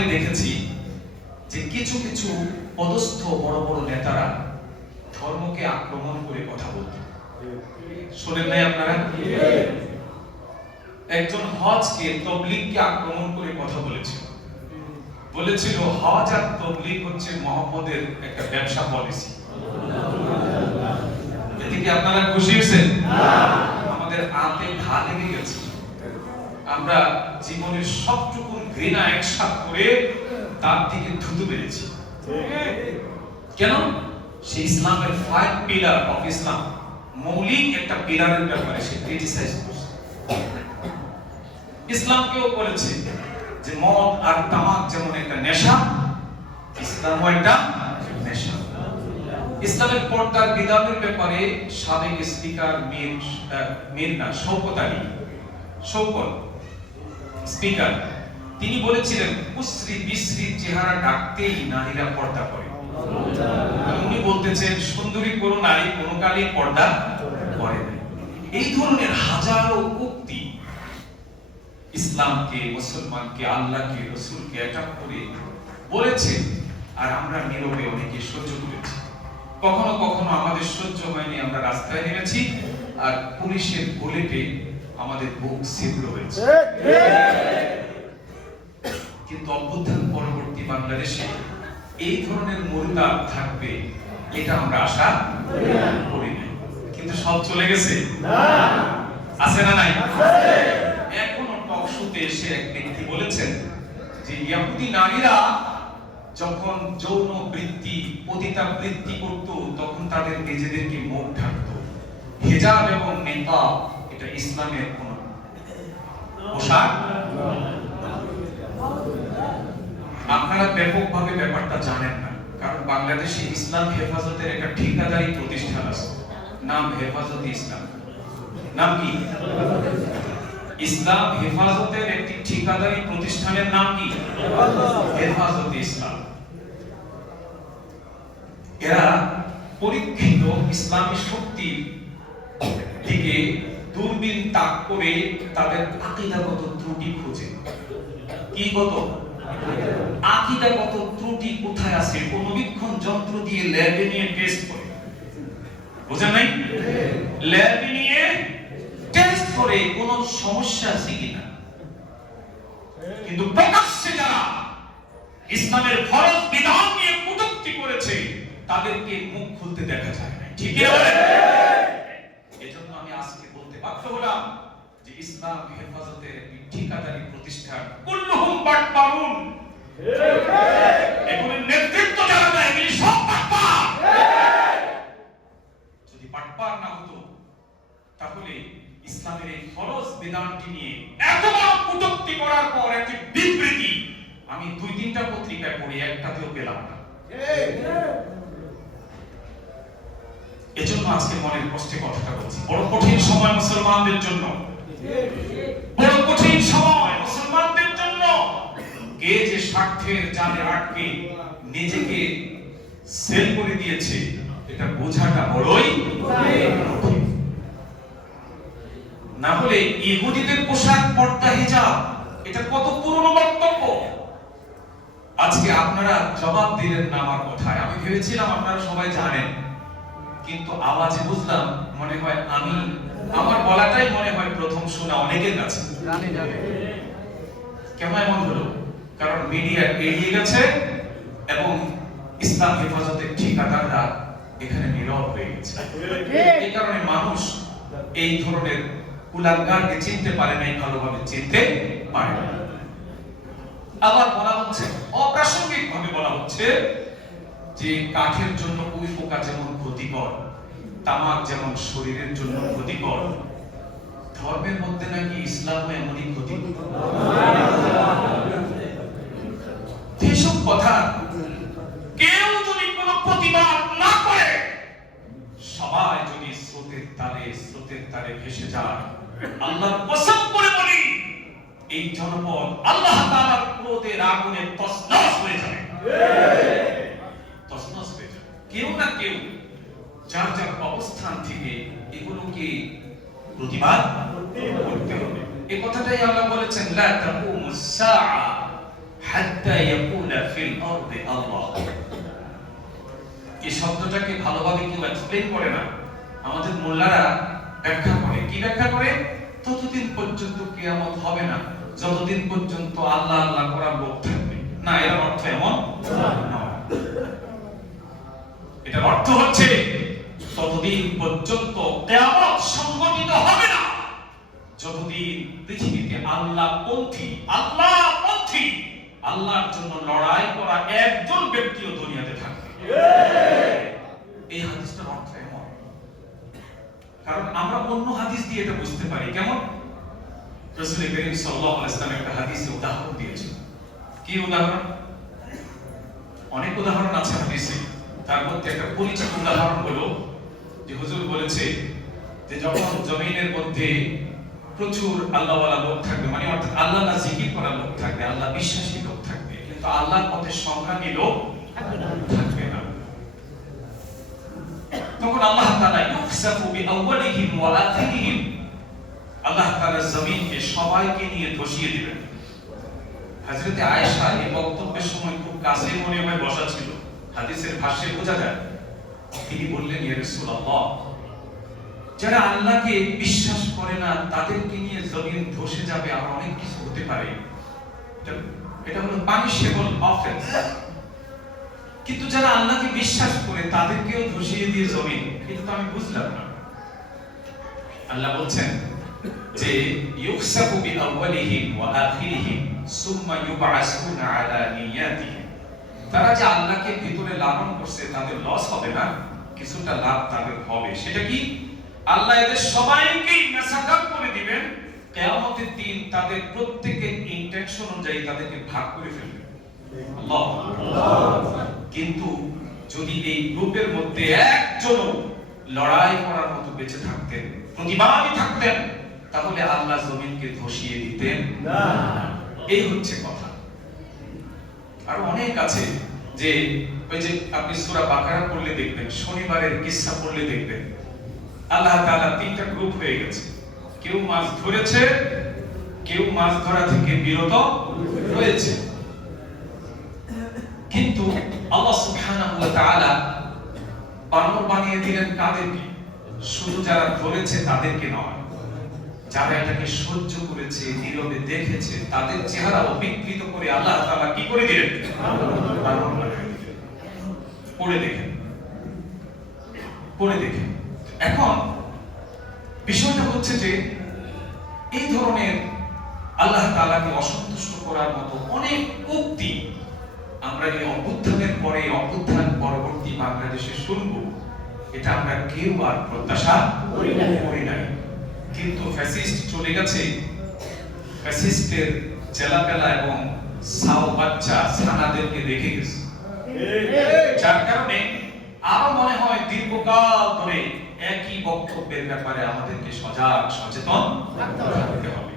আমলে দেখেছি যে কিছু কিছু পদস্থ বড় বড় নেতারা ধর্মকে আক্রমণ করে কথা বলত। শোনেন নাই আপনারা? একজন হজকে তবলিগকে আক্রমণ করে কথা বলেছিল হজ আর তবলিগ হচ্ছে মুহাম্মদের একটা ব্যবসা পলিসি। এদিকে আপনারা খুশি হয়েছেন? আমাদের আতে ঘা লেগে গেছে। আমরা জীবনের সবটুকু ঘৃণা একসাথ করে তার দিকে থুতু মেরেছি। কেন? সে ইসলামের 5 পিলার অফ ইসলাম, মৌলিক একটা পিলারের ব্যাপারে সে ক্রিটিসাইজ করছে। ইসলামকেও বলেছে যে মদ আর তামাক যেমন একটা নেশা, ইসলামও একটা নেশা। ইসলামের পর্দার বিধানের ব্যাপারে সাবেক স্পিকার শওকত আলী স্পিকার তিনি বলেছিলেন কুশ্রী বিশ্রী চেহারা ডাকতেই নারীরা পর্দা করে। উনি বলতেছেন সুন্দরী কোন নারী কোনো কালে পর্দা করে না। এই ধরনের হাজারো উক্তি ইসলামকে, মুসলমানকে, আল্লাহকে, রাসূলকে অ্যাটাক করে বলেছে, আর আমরা নীরবে অনেকে সহ্য করেছি। কখনো কখনো আমাদের সহ্য হয়নি, আমরা রাস্তায় নেমেছি, আর পুলিশের বুলেটে আমাদের বুক ছিদ্র হয়েছে। কিন্তু অভ্যুত্থান পরবর্তী বাংলাদেশে এই ধরনের মুরতাদ থাকবে এটা আমরা আশা করি না। কিন্তু সব চলে গেছে, আছে না নাই? এখনো টক শোতে এসে এক ব্যক্তি বলেছেন যে ইহুদি নারীরা যখন যৌন বৃত্তি, পতিতা বৃত্তি করত, তখন তাদের নিজেদেরকে মুখ ঢাকতো। হিজাব এবং নিকাব এটা ইসলামের কোন পোশাক। আপনারা ব্যাপকভাবে ব্যাপারটা জানেন না, কারণ বাংলাদেশে ইসলাম হেফাজতের একটা ঠিকাদারি প্রতিষ্ঠান আছে, নাম হেফাজতে ইসলাম। নাম কি? ইসলাম হেফাজতের একটি ঠিকাদারি প্রতিষ্ঠানের নাম কি? হেফাজতে ইসলাম। এরা পরীক্ষিত ইসলামী শক্তির দিকে দূরবীন তাক করে তাদের আকীদাগত ত্রুটি খোঁজে। কি গত? আকীদাগত ত্রুটি কোথায় আছে অনুবীক্ষণ যন্ত্র দিয়ে ল্যাবে নিয়ে টেস্ট করে। বুঝেন নাই? ল্যাবে নিয়ে টেস্ট করে কোন সমস্যা আছে কিনা। কিন্তু প্রকাশ্যে যারা ইসলামের ফরজ বিধান নিয়ে কটূক্তি করেছে তাদেরকে মুখ খুলতে দেখা যায় না। ঠিক কি বলেন? এজন্য আমি আজকে বলতে বাধ্য হলাম যে ইসলাম হেফাজতের একটি ঠিকাদারি প্রতিষ্ঠান কুল্লুহুম বাটপারুন। এগুলোর নেতৃত্ব যারা দেয় এগুলি সব বাটপার। যদি বাটপার না হতো তাহলে ইসলামের এই ফরজ বিধানটি নিয়ে এত বড় কটূক্তি করার পর একটি বিবৃতি আমি 2-3টা পত্রিকায় পড়ি, একটাতেও পেলাম না। এজন্য আজকে মনের কষ্টে কথাটা বলছি। বড় কঠিন সময় মুসলমানদের জন্য, বড় কঠিন সময় মুসলমানদের জন্য। কে যে স্বার্থের জালে আটকে নিজেকে সেল করে দিয়েছে এটা বোঝাটা বড়ই কঠিন। না হলে ইহুদিদের পোশাক পর্দা হিজাব এটা কত পুরনো বক্তব্য। আজকে আপনারা জবাব দিলেন না আমার কথায়। আমি ভেবেছিলাম আপনারা সবাই জানেন, কিন্তু আওয়াজে বুঝলাম মনে হয় আমার বলাটাই মনে হয় প্রথম শোনা অনেকের কাছে। কেন এমন হলো? কারণ মিডিয়া এড়িয়ে গেছে এবং ইসলাম হেফাজতের ঠিকাদাররা এখানে নীরব হয়ে গেছে। এই কারণে মানুষ এই ধরনের কুলাঙ্গারকে চিনতে পারে নাই, ভালোভাবে চিনতে পারে না। আবার বলা হচ্ছে, অপ্রাসঙ্গিক ভাবে বলা হচ্ছে যে কাঠের জন্য উই পোকা যেমন ক্ষতিকর, তামাক যেমন শরীরের জন্য ক্ষতিকর, ধর্মের মধ্যে নাকি ইসলামও এমনই ক্ষতিকর। এসব কথা কেউ যদি কোনো প্রতিবাদ না করে, সবাই যদি স্রোতের তারে ভেসে যায়, আল্লাহর কসম করে বলি এই জনপদ আল্লাহ তাআলার ক্রোধের আগুনে তছনছ হয়ে যাবে। তছনছ হয়ে যাবে। কেউ না কেউ যার যার অবস্থান থেকে এগুলোকে প্রতিবাদ করতে হবে। এই কথাটাই আল্লাহ বলেছেন, লা তাকুমুস সাআ হাত্তা হাত্তা ইয়াকুলা ফিল আরদি আল্লাহ। এই শব্দটাকে ভালোভাবে কেউ এক্সপ্লেইন করে না, আমাদের মোল্লারা ব্যাখ্যা করে। কি ব্যাখ্যা করে? ততদিন পর্যন্ত কিয়ামত হবে না যতদিন পর্যন্ত আল্লাহ আল্লাহ করার লোক থাকবে না। এর অর্থ এমন না। এটার অর্থ হচ্ছে ততদিন পর্যন্ত কিয়ামত সংঘটিত হবে না যতদিন পৃথিবীতে আল্লাহপন্থী আল্লাহর জন্য লড়াই করা একজন ব্যক্তিও দুনিয়াতে থাকবে। এই হাদিসটার অর্থ এমন। কারণ আমরা অন্য হাদিস দিয়ে এটা বুঝতে পারি। কেমন? রাসূল করিম সাল্লাল্লাহু আলাইহি ওয়াসাল্লাম একটা হাদিসে উদাহরণ দিয়েছেন। কি উদাহরণ? অনেক উদাহরণ আছে হাদিসে, তার মধ্যে একটা পরিচিত উদাহরণ হলো যে হুজুর বলেছে যে যখন জমিনের মধ্যে প্রচুর আল্লাহওয়ালা লোক থাকবে, মানে অর্থাৎ আল্লাহ না জিকির করা লোক থাকবে, আল্লাহ বিশ্বাসী লোক থাকবে, কিন্তু আল্লাহর পথে সংগ্রামী লোক থাকবে না, তখন আল্লাহ তাআলা ইউখসাফু বিআউয়ালিহিম ওয়া আখিরিহিম, আল্লাহ তাআলা জমিনকে সবাইকে নিয়ে ধসিয়ে দিবেন। হযরতে আয়েশা এই বক্তব্যের সময় খুব কাছে মনে হয় বসা ছিল, হাদিসের ভাষ্যে বোঝা যায়। তিনি বললেন, ইয়া রাসূলুল্লাহ, যারা আল্লাহকে বিশ্বাস করে না তাদেরকে নিয়ে জমিন ধসে যাবে, আর অনেক কিছু হতে পারে, এটা হলো পানিশেবল অফেন্স। কিন্তু যারা আল্লাহকে বিশ্বাস করে তাদেরকেও ধসিয়ে দিয়ে জমিন, এটা তো আমি বুঝলাম না। আল্লাহ বলছেন যে ইউখসাফু বিআউয়ালিহিম ওয়া আখিরিহিম সুম্মা ইউবআসুনা আলা নিয়াতিহিম, তারা যে আল্লাহকে ভিতরে লালন করছে তাদের লস হবে না, কিছুটা লাভ তাদের হবে। সেটা কি? আল্লাহ এদের সবাইকে মেসাকাত করে দিবেন, কিয়ামতের দিন তাদের প্রত্যেকের ইন্টেনশন অনুযায়ী তাদেরকে ভাগ করে ফেলবেন। আল্লাহ। কিন্তু যদি এই গ্রুপের মধ্যে একজনও লড়াই করার মতো বেঁচে থাকতেন, প্রতিবাদী থাকতেন, তাহলে আল্লাহ জমিনকে ধসিয়ে দিতেন না। এই হচ্ছে কথা। আর অনেক আছে যে ওই যে আপনি সূরা বাকারা পড়লে দেখবেন, শনিবারের কিসসা পড়লে দেখবেন, আল্লাহ তাআলা তিনটা গ্রুপ হয়ে গেছে। কেউ মাছ ধরেছে, কেউ মাছ ধরা থেকে বিরত রয়েছে। কিন্তু আল্লাহ সুবহানাহু ওয়া তাআলা বানর বানিয়ে দিলেন কাদেরকে? শুধু যারা ধরেছে তাদেরকে নয়, যারা এটাকে সহ্য করেছে, নীরবে দেখেছে, তাদের চেহারা অবিকৃত করে আল্লাহ তাআলা কি করে দিলেন? বানর বানিয়ে দিলেন। পড়ে দেখেন। এখন বিষয়টা হচ্ছে যে এই ধরনের আল্লাহ তাআলাকে অসন্তুষ্ট করার মতো অনেক উক্তি আমরা এই অভ্যুত্থানের পরে, অভ্যুত্থান পরবর্তী বাংলাদেশে শুনব, এটা আমরা কেউ আর প্রত্যাশা করি নাই। কিন্তু ফ্যাসিস্ট চলে গেছে, ফ্যাসিস্টের জেলাপেলা এবং সাও বাচ্চা ছানাদেরকে রেখে গেছে, যার কারণে আরো মনে হয় দীর্ঘকাল ধরে একই বক্তব্যের ব্যাপারে আমাদেরকে সজাগ সচেতন থাকতে হবে।